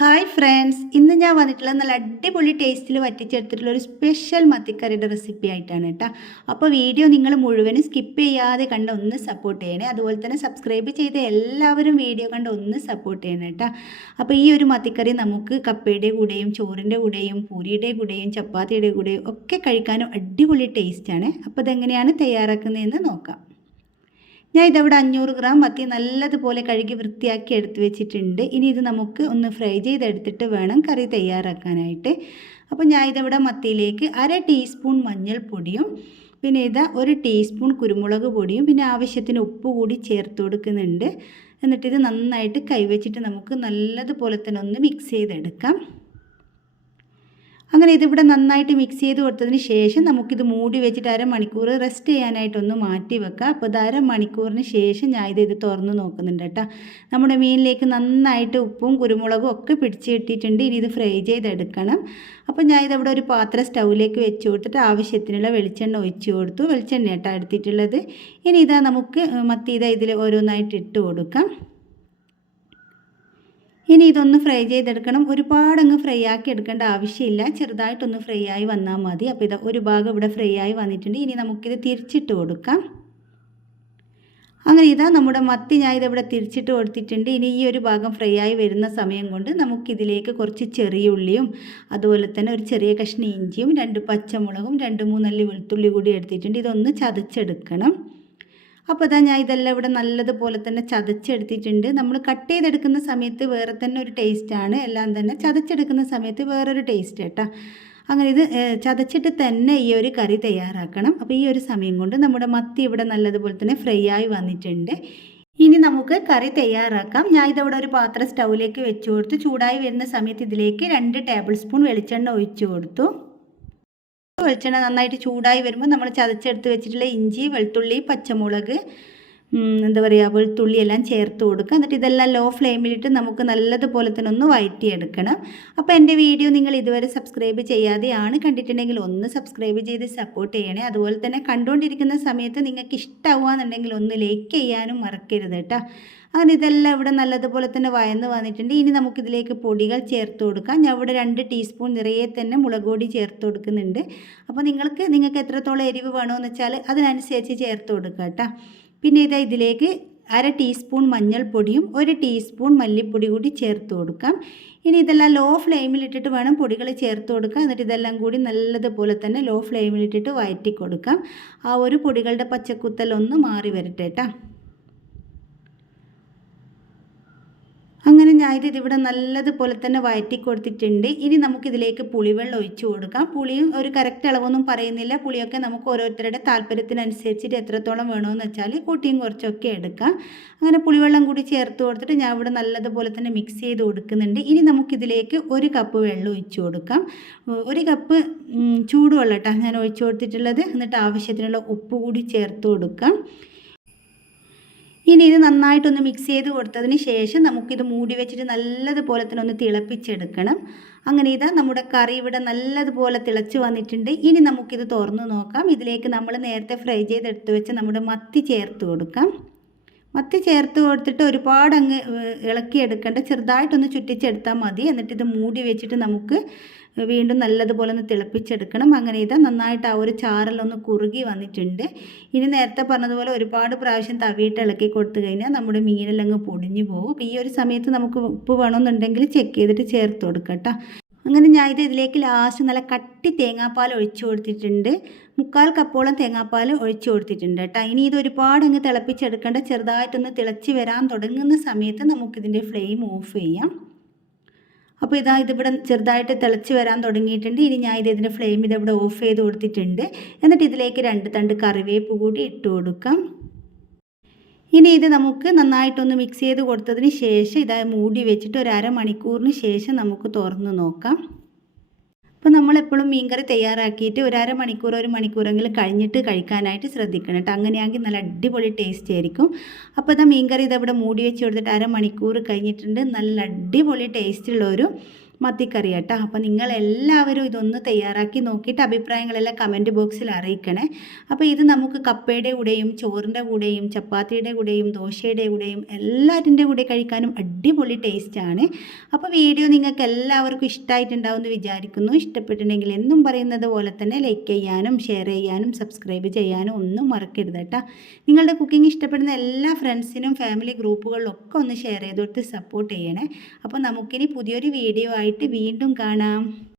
Hi friends, ഇന്ന് ഞാൻ വന്നിട്ടുള്ള നല്ല അടിപൊളി ടേസ്റ്റിൽ വറ്റിച്ചെടുത്തിട്ടുള്ള ഒരു സ്പെഷ്യൽ മത്തിക്കറിയുടെ റെസിപ്പി ആയിട്ടാണ് കേട്ടോ. അപ്പോൾ വീഡിയോ നിങ്ങൾ മുഴുവനും സ്കിപ്പ് ചെയ്യാതെ കണ്ട് ഒന്ന് സപ്പോർട്ട് ചെയ്യണേ. അതുപോലെ തന്നെ സബ്സ്ക്രൈബ് ചെയ്ത എല്ലാവരും വീഡിയോ കണ്ട് ഒന്ന് സപ്പോർട്ട് ചെയ്യണം കേട്ടോ. അപ്പോൾ ഈ ഒരു മത്തിക്കറി നമുക്ക് കപ്പയുടെ കൂടെയും ചോറിൻ്റെ കൂടെയും പൂരിയുടെ കൂടെയും ചപ്പാത്തിയുടെ കൂടെയും ഒക്കെ കഴിക്കാനും അടിപൊളി ടേസ്റ്റാണ്. അപ്പോൾ ഇതെങ്ങനെയാണ് തയ്യാറാക്കുന്നതെന്ന് നോക്കാം. ഞാൻ ഇതവിടെ 500 ഗ്രാം മത്തി നല്ലതുപോലെ കഴുകി വൃത്തിയാക്കി എടുത്ത് വെച്ചിട്ടുണ്ട്. ഇനി ഇത് നമുക്ക് ഒന്ന് ഫ്രൈ ചെയ്തെടുത്തിട്ട് വേണം കറി തയ്യാറാക്കാനായിട്ട്. അപ്പോൾ ഞാൻ ഇതവിടെ മത്തിയിലേക്ക് 1/2 ടീസ്പൂൺ മഞ്ഞൾപ്പൊടിയും പിന്നെ ഇതാ 1 ടീസ്പൂൺ കുരുമുളക് പൊടിയും പിന്നെ ആവശ്യത്തിന് ഉപ്പ് കൂടി ചേർത്ത് കൊടുക്കുന്നുണ്ട്. എന്നിട്ടിത് നന്നായിട്ട് കൈവച്ചിട്ട് നമുക്ക് നല്ലതുപോലെ തന്നെ ഒന്ന് മിക്സ് ചെയ്തെടുക്കാം. അങ്ങനെ ഇതിവിടെ നന്നായിട്ട് മിക്സ് ചെയ്ത് കൊടുത്തതിന് ശേഷം നമുക്കിത് മൂടി വെച്ചിട്ട് അരമണിക്കൂർ റെസ്റ്റ് ചെയ്യാനായിട്ടൊന്ന് മാറ്റി വെക്കാം. അപ്പോൾ ഇത് അരമണിക്കൂറിന് ശേഷം ഞാൻ ഇത് തുറന്ന് നോക്കുന്നുണ്ട് കേട്ടോ. നമ്മുടെ മീനിലേക്ക് നന്നായിട്ട് ഉപ്പും കുരുമുളകും ഒക്കെ പിടിച്ച് കിട്ടിയിട്ടുണ്ട്. ഇനി ഇത് ഫ്രൈ ചെയ്തെടുക്കണം. അപ്പോൾ ഞാൻ ഇതവിടെ ഒരു പാത്രം സ്റ്റൗവിലേക്ക് വെച്ച് കൊടുത്തിട്ട് ആവശ്യത്തിനുള്ള വെളിച്ചെണ്ണ ഒഴിച്ച് കൊടുത്തു. വെളിച്ചെണ്ണ കേട്ടോ എടുത്തിട്ടുള്ളത്. ഇനി ഇതാ നമുക്ക് മത്തി ഇതിൽ ഓരോന്നായിട്ട് ഇട്ട് കൊടുക്കാം. ഇനി ഇതൊന്ന് ഫ്രൈ ചെയ്തെടുക്കണം. ഒരുപാടങ്ങ് ഫ്രൈ ആക്കി എടുക്കേണ്ട ആവശ്യമില്ല, ചെറുതായിട്ടൊന്ന് ഫ്രൈ ആയി വന്നാൽ മതി. അപ്പോൾ ഇത് ഒരു ഭാഗം ഇവിടെ ഫ്രൈ ആയി വന്നിട്ടുണ്ട്. ഇനി നമുക്കിത് തിരിച്ചിട്ട് കൊടുക്കാം. അങ്ങനെ ഇതാ നമ്മുടെ മത്തി ഞാൻ ഇതവിടെ തിരിച്ചിട്ട് കൊടുത്തിട്ടുണ്ട്. ഇനി ഈ ഒരു ഭാഗം ഫ്രൈ ആയി വരുന്ന സമയം കൊണ്ട് നമുക്കിതിലേക്ക് കുറച്ച് ചെറിയ ഉള്ളിയും അതുപോലെ തന്നെ ഒരു ചെറിയ കഷ്ണം ഇഞ്ചിയും 2 പച്ചമുളകും 2-3 അല്ലി വെളുത്തുള്ളി കൂടി എടുത്തിട്ടുണ്ട്. ഇതൊന്ന് ചതച്ചെടുക്കണം. അപ്പോൾ ഇതാ ഞാൻ ഇതെല്ലാം ഇവിടെ നല്ലതുപോലെ തന്നെ ചതച്ചെടുത്തിട്ടുണ്ട്. നമ്മൾ കട്ട് ചെയ്തെടുക്കുന്ന സമയത്ത് വേറെ തന്നെ ഒരു ടേസ്റ്റാണ്, എല്ലാം തന്നെ ചതച്ചെടുക്കുന്ന സമയത്ത് വേറൊരു ടേസ്റ്റ് കേട്ടോ. അങ്ങനെ ഇത് ചതച്ചിട്ട് തന്നെ ഈ ഒരു കറി തയ്യാറാക്കണം. അപ്പോൾ ഈ ഒരു സമയം കൊണ്ട് നമ്മുടെ മത്തി ഇവിടെ നല്ലതുപോലെ തന്നെ ഫ്രൈ ആയി വന്നിട്ടുണ്ട്. ഇനി നമുക്ക് കറി തയ്യാറാക്കാം. ഞാൻ ഇതവിടെ ഒരു പാത്രം സ്റ്റൗവിലേക്ക് വെച്ച് കൊടുത്തു. ചൂടായി വരുന്ന സമയത്ത് ഇതിലേക്ക് 2 ടേബിൾ സ്പൂൺ വെളിച്ചെണ്ണ ഒഴിച്ച് കൊടുത്തു. വെളിച്ചെണ്ണ നന്നായിട്ട് ചൂടായി വരുമ്പോൾ നമ്മൾ ചതച്ചെടുത്ത് വെച്ചിട്ടുള്ള ഇഞ്ചി വെളുത്തുള്ളി പച്ചമുളക് വെളുത്തുള്ളി എല്ലാം ചേർത്ത് കൊടുക്കുക. എന്നിട്ട് ഇതെല്ലാം ലോ ഫ്ലെയിമിലിട്ട് നമുക്ക് നല്ലതുപോലെ തന്നെ ഒന്ന് വഴറ്റിയെടുക്കണം. അപ്പോൾ എൻ്റെ വീഡിയോ നിങ്ങൾ ഇതുവരെ സബ്സ്ക്രൈബ് ചെയ്യാതെയാണ് കണ്ടിട്ടുണ്ടെങ്കിൽ ഒന്ന് സബ്സ്ക്രൈബ് ചെയ്ത് സപ്പോർട്ട് ചെയ്യണേ. അതുപോലെ തന്നെ കണ്ടുകൊണ്ടിരിക്കുന്ന സമയത്ത് നിങ്ങൾക്ക് ഇഷ്ടമാവുകയെന്നുണ്ടെങ്കിൽ ഒന്ന് ലൈക്ക് ചെയ്യാനും മറക്കരുത് കേട്ടോ. അങ്ങനെ ഇതെല്ലാം ഇവിടെ നല്ലതുപോലെ തന്നെ വഴന്ന് വന്നിട്ടുണ്ട്. ഇനി നമുക്കിതിലേക്ക് പൊടികൾ ചേർത്ത് കൊടുക്കാം. ഞാൻ ഇവിടെ 2 ടീസ്പൂൺ നിറയെ തന്നെ മുളക് പൊടി ചേർത്ത് കൊടുക്കുന്നുണ്ട്. അപ്പോൾ നിങ്ങൾക്ക് എത്രത്തോളം എരിവ് വേണമെന്ന് വെച്ചാൽ അതിനനുസരിച്ച് ചേർത്ത് കൊടുക്കുക കേട്ടോ. പിന്നെ ഇതിലേക്ക് 1/2 ടീസ്പൂൺ മഞ്ഞൾപ്പൊടിയും 1 ടീസ്പൂൺ മല്ലിപ്പൊടി കൂടി ചേർത്ത് കൊടുക്കാം. ഇനി ഇതെല്ലാം ലോ ഫ്ലെയിമിലിട്ടിട്ട് വേണം പൊടികൾ ചേർത്ത് കൊടുക്കാം. എന്നിട്ട് ഇതെല്ലാം കൂടി നല്ലതുപോലെ തന്നെ ലോ ഫ്ലെയിമിലിട്ടിട്ട് വഴറ്റി കൊടുക്കാം. ആ ഒരു പൊടികളുടെ പച്ചക്കുത്തലൊന്ന് മാറി വരട്ടെ കേട്ടോ. അങ്ങനെ ഞാൻ ഇതിവിടെ നല്ലതുപോലെ തന്നെ വഴറ്റി കൊടുത്തിട്ടുണ്ട്. ഇനി നമുക്കിതിലേക്ക് പുളിവെള്ളം ഒഴിച്ചു കൊടുക്കാം. പുളിയും ഒരു കറക്റ്റ് അളവൊന്നും പറയുന്നില്ല. പുളിയൊക്കെ നമുക്ക് ഓരോരുത്തരുടെ താല്പര്യത്തിനനുസരിച്ചിട്ട് എത്രത്തോളം വേണമെന്ന് വെച്ചാൽ കൂട്ടിയും കുറച്ചൊക്കെ എടുക്കാം. അങ്ങനെ പുളിവെള്ളം കൂടി ചേർത്ത് കൊടുത്തിട്ട് ഞാൻ ഇവിടെ നല്ലതുപോലെ തന്നെ മിക്സ് ചെയ്ത് കൊടുക്കുന്നുണ്ട്. ഇനി നമുക്കിതിലേക്ക് 1 കപ്പ് വെള്ളം ഒഴിച്ചു കൊടുക്കാം. 1 കപ്പ് ചൂടുവെള്ളം കേട്ടോ ഞാൻ ഒഴിച്ചു കൊടുത്തിട്ടുള്ളത്. എന്നിട്ട് ആവശ്യത്തിനുള്ള ഉപ്പ് കൂടി ചേർത്ത് കൊടുക്കാം. ഇനി ഇത് നന്നായിട്ടൊന്ന് മിക്സ് ചെയ്ത് കൊടുത്തതിന് ശേഷം നമുക്കിത് മൂടി വെച്ചിട്ട് നല്ലതുപോലെ തന്നെ ഒന്ന് തിളപ്പിച്ചെടുക്കണം. അങ്ങനെ ഇതാ നമ്മുടെ കറി ഇവിടെ നല്ലതുപോലെ തിളച്ച് വന്നിട്ടുണ്ട്. ഇനി നമുക്കിത് തുറന്ന് നോക്കാം. ഇതിലേക്ക് നമ്മൾ നേരത്തെ ഫ്രൈ ചെയ്തെടുത്ത് വെച്ച് നമ്മുടെ മത്തി ചേർത്ത് കൊടുക്കാം. മത്തി ചേർത്ത് കൊടുത്തിട്ട് ഒരുപാട് അങ്ങ് ഇളക്കിയെടുക്കേണ്ട, ചെറുതായിട്ടൊന്ന് ചുറ്റിച്ചെടുത്താൽ മതി. എന്നിട്ട് ഇത് മൂടി വെച്ചിട്ട് നമുക്ക് വീണ്ടും നല്ലതുപോലെ ഒന്ന് തിളപ്പിച്ചെടുക്കണം. അങ്ങനെ ഇത് നന്നായിട്ട് ആ ഒരു ചാറലൊന്ന് കുറുകി വന്നിട്ടുണ്ട്. ഇനി നേരത്തെ പറഞ്ഞതുപോലെ ഒരുപാട് പ്രാവശ്യം തവിയിട്ട് ഇളക്കി കൊടുത്തു കഴിഞ്ഞാൽ നമ്മുടെ മീനെല്ലാം അങ്ങ് പൊടിഞ്ഞു പോകും. അപ്പോൾ ഈ ഒരു സമയത്ത് നമുക്ക് ഉപ്പ് വേണമെന്നുണ്ടെങ്കിൽ ചെക്ക് ചെയ്തിട്ട് ചേർത്ത് കൊടുക്കട്ടോ. അങ്ങനെ ഞാൻ ഇതിലേക്ക് ലാസ്റ്റ് നല്ല കട്ടി തേങ്ങാപ്പാൽ ഒഴിച്ചു കൊടുത്തിട്ടുണ്ട്. 3/4 കപ്പോളം തേങ്ങാപ്പാൽ ഒഴിച്ചു കൊടുത്തിട്ടുണ്ട് കേട്ടോ. ഇനി ഇത് ഒരുപാട് അങ്ങ് തിളപ്പിച്ചെടുക്കേണ്ട, ചെറുതായിട്ടൊന്ന് തിളച്ച് വരാൻ തുടങ്ങുന്ന സമയത്ത് നമുക്കിതിൻ്റെ ഫ്ലെയിം ഓഫ് ചെയ്യാം. അപ്പോൾ ഇതിവിടെ ചെറുതായിട്ട് തിളച്ച് വരാൻ തുടങ്ങിയിട്ടുണ്ട്. ഇനി ഞാൻ ഇതിൻ്റെ ഫ്ലെയിം ഇതിവിടെ ഓഫ് ചെയ്ത് കൊടുത്തിട്ടുണ്ട്. എന്നിട്ട് ഇതിലേക്ക് 2 തണ്ട് കറിവേപ്പ് കൂടി ഇട്ട് കൊടുക്കാം. ഇനി ഇത് നമുക്ക് നന്നായിട്ടൊന്ന് മിക്സ് ചെയ്ത് കൊടുത്തതിന് ശേഷം മൂടി വെച്ചിട്ട് ഒരു അരമണിക്കൂറിന് ശേഷം നമുക്ക് തുറന്ന് നോക്കാം. അപ്പോൾ നമ്മളെപ്പോഴും മീൻകറി തയ്യാറാക്കിയിട്ട് ഒരു അരമണിക്കൂർ 1 മണിക്കൂറെങ്കിലും കഴിഞ്ഞിട്ട് കഴിക്കാനായിട്ട് ശ്രദ്ധിക്കണം കേട്ടോ. അങ്ങനെയാണെങ്കിൽ നല്ല അടിപൊളി ടേസ്റ്റ് ആയിരിക്കും. അപ്പോൾ മീൻകറി ഇതവിടെ മൂടി വെച്ച് കൊടുത്തിട്ട് അരമണിക്കൂർ കഴിഞ്ഞിട്ടുണ്ട്. നല്ല അടിപൊളി ടേസ്റ്റുള്ളൊരു മത്തിക്കറി കേട്ടോ. അപ്പോൾ നിങ്ങളെല്ലാവരും ഇതൊന്ന് തയ്യാറാക്കി നോക്കിയിട്ട് അഭിപ്രായങ്ങളെല്ലാം കമൻറ്റ് ബോക്സിൽ അറിയിക്കണേ. അപ്പോൾ ഇത് നമുക്ക് കപ്പയുടെ കൂടെയും ചോറിൻ്റെ കൂടെയും ചപ്പാത്തിയുടെ കൂടെയും ദോശയുടെ കൂടെയും എല്ലാറ്റിൻ്റെ കൂടെ കഴിക്കാനും അടിപൊളി ടേസ്റ്റാണ്. അപ്പോൾ വീഡിയോ നിങ്ങൾക്ക് എല്ലാവർക്കും ഇഷ്ടമായിട്ടുണ്ടാവും എന്ന് വിചാരിക്കുന്നു. ഇഷ്ടപ്പെട്ടിട്ടുണ്ടെങ്കിൽ എന്നും പറയുന്നത് പോലെ തന്നെ ലൈക്ക് ചെയ്യാനും ഷെയർ ചെയ്യാനും സബ്സ്ക്രൈബ് ചെയ്യാനും ഒന്നും മറക്കരുത് കേട്ടോ. നിങ്ങളുടെ കുക്കിംഗ് ഇഷ്ടപ്പെടുന്ന എല്ലാ ഫ്രണ്ട്സിനും ഫാമിലി ഗ്രൂപ്പുകളിലൊക്കെ ഒന്ന് ഷെയർ ചെയ്ത് കൊടുത്ത് സപ്പോർട്ട് ചെയ്യണേ. അപ്പോൾ നമുക്കിനി പുതിയൊരു വീഡിയോ ആയിട്ട് വീണ്ടും കാണാം.